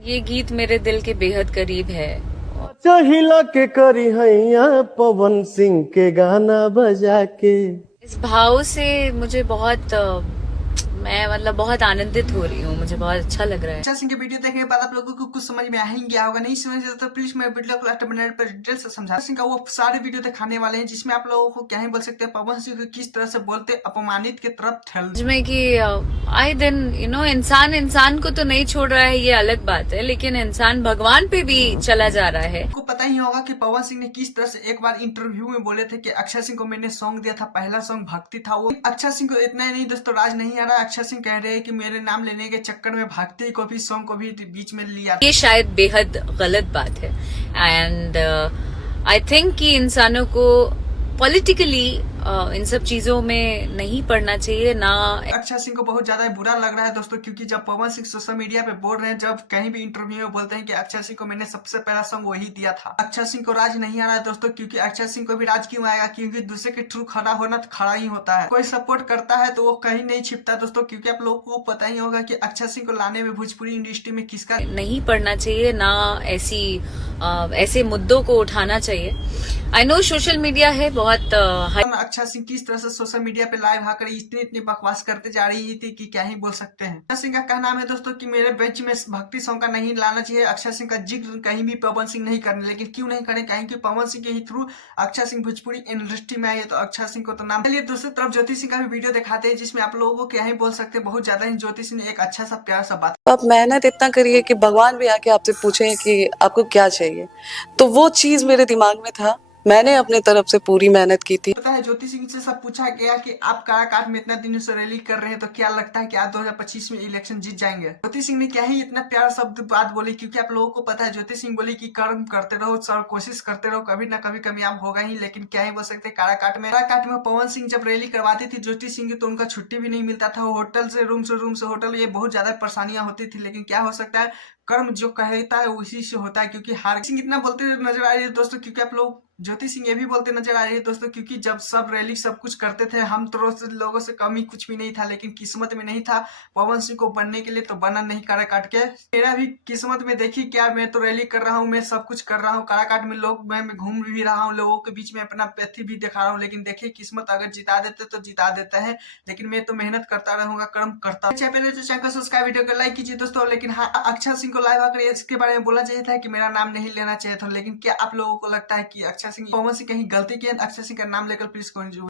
ये गीत मेरे दिल के बेहद करीब है। चहिला के करी हैया पवन सिंह के गाना बजा के। इस भाव से मुझे बहुत मैं मतलब बहुत आनंदित हो रही हूँ, मुझे बहुत अच्छा लग रहा है। अच्छा सिंह की वीडियो देखने के बाद आप लोगों को कुछ समझ में आ ही गया होगा, नहीं समझ तो प्लीज मैं वीडियो को लास्ट मिनट पर डिटेल से समझा। सिंह का वो सारे वीडियो दिखाने वाले हैं जिसमें आप लोगों को क्या ही बोल सकते हैं, पवन सिंह को किस तरह से बोलते अपमानित की तरफ ठेल जिसमें कि आए दिन इंसान इंसान को तो नहीं छोड़ रहा है, ये अलग बात है, लेकिन इंसान भगवान पे भी चला जा रहा है। आपको पता ही होगा कि पवन सिंह ने किस तरह से एक बार इंटरव्यू में बोले थे कि अक्षय सिंह को मैंने सॉन्ग दिया था, पहला सॉन्ग भक्ति था। वो अक्षय सिंह को इतना ही नहीं दोस्तों, राज नहीं आ रहा। अक्षय सिंह कह रहे हैं कि मेरे नाम लेने के चक्कर में भक्ति को भी सॉन्ग को भी बीच में लिया। ये शायद बेहद गलत बात है एंड आई थिंक कि इंसानों को पॉलिटिकली इन सब चीजों में नहीं पढ़ना चाहिए ना। अक्षय सिंह को बहुत ज्यादा बुरा लग रहा है दोस्तों, क्योंकि जब पवन सिंह सोशल मीडिया पे बोल रहे हैं, जब कहीं भी इंटरव्यू में बोलते हैं कि अक्षय सिंह को मैंने सबसे पहला सॉन्ग वही दिया था। अक्षय सिंह को राज नहीं आ रहा है दोस्तों, क्योंकि अक्षय सिंह को भी राज क्यों आएगा, क्योंकि दूसरे के थ्रू खड़ा होना तो खड़ा ही होता है। कोई सपोर्ट करता है तो वो कहीं नहीं छिपता दोस्तों, क्योंकि आप लोगों को पता ही होगा कि अक्षय सिंह को लाने में भोजपुरी इंडस्ट्री में किसका नहीं पढ़ना चाहिए ना, ऐसे मुद्दों को उठाना चाहिए। आई नो सोशल मीडिया है बहुत अक्षय सिंह किस तरह से सोशल मीडिया पे लाइव आकर इतनी बकवास करते जा रही थी कि क्या ही बोल सकते हैं। अक्षय सिंह का कहना है दोस्तों कि मेरे बेंच में भक्ति सॉन्ग का नहीं लाना चाहिए। अक्षय सिंह का जिक्र कहीं भी पवन सिंह नहीं करने, लेकिन क्यों नहीं करें, कहीं कि पवन सिंह के ही थ्रू अक्षय सिंह भोजपुरी इंडस्ट्री में आए, तो अक्षय सिंह को तो नाम। चलिए दूसरी तरफ ज्योति सिंह का भी वीडियो दिखाते हैं, जिसमें आप लोगों को क्या ही बोल सकते हैं, बहुत ज्यादा ही ज्योति सिंह ने एक अच्छा सा प्यार सा बात। आप मेहनत इतना करिए कि भगवान भी आके आपसे पूछे कि आपको क्या चाहिए, तो वो चीज मेरे दिमाग में था। मैंने अपने तरफ से पूरी मेहनत की थी। पता है ज्योति सिंह से सब पूछा गया कि आप काराकाट में इतना दिनों से रैली कर रहे हैं, तो क्या लगता है कि आप 2025 में इलेक्शन जीत जाएंगे। ज्योति सिंह ने क्या ही इतना प्यारा शब्द बात बोली, क्योंकि आप लोगों को पता है ज्योति सिंह बोली कि कर्म करते रहो सर, कोशिश करते रहो, कभी ना कभी कामयाब होगा ही। लेकिन क्या ही बोल सकते हैं, काराकाट में पवन सिंह जब रैली करवाती थी ज्योति सिंह की, तो उनका छुट्टी भी नहीं मिलता था। होटल से रूम से होटल, ये बहुत ज्यादा परेशानियां होती थी। लेकिन क्या हो सकता है, कर्म जो कहता है उसी से होता है। क्योंकि हार सिंह इतना बोलते नजर आ रही है दोस्तों, क्योंकि आप लोग ज्योति सिंह ये भी बोलते नजर आ रही है दोस्तों, क्योंकि जब सब रैली सब कुछ करते थे, हम तो लोगों से कमी कुछ भी नहीं था, लेकिन किस्मत में नहीं था पवन सिंह को बनने के लिए, तो बना नहीं काराकाट के। मेरा भी किस्मत में देखी क्या, मैं तो रैली कर रहा हूँ, मैं सब कुछ कर रहा हूँ काराकाट में, लोग मैं घूम भी रहा हूँ, लोगों के बीच में अपना पैथी भी दिखा रहा हूँ। लेकिन देखिए किस्मत अगर जिता देते तो जिता देते हैं, लेकिन मैं तो मेहनत करता रहूंगा, कर्म करता। पहले तो चैनल को सब्सक्राइब, वीडियो को लाइक कीजिए दोस्तों। लेकिन हाँ, अक्षय सिंह को लाइव आकर इसके बारे में बोलना चाहिए था कि मेरा नाम नहीं लेना चाहिए था। लेकिन क्या आप लोगों को लगता है कि अक्षय सिंह पवन सिंह कहीं गलती की है? अक्षय सिंह का नाम लेकर प्लीज कौन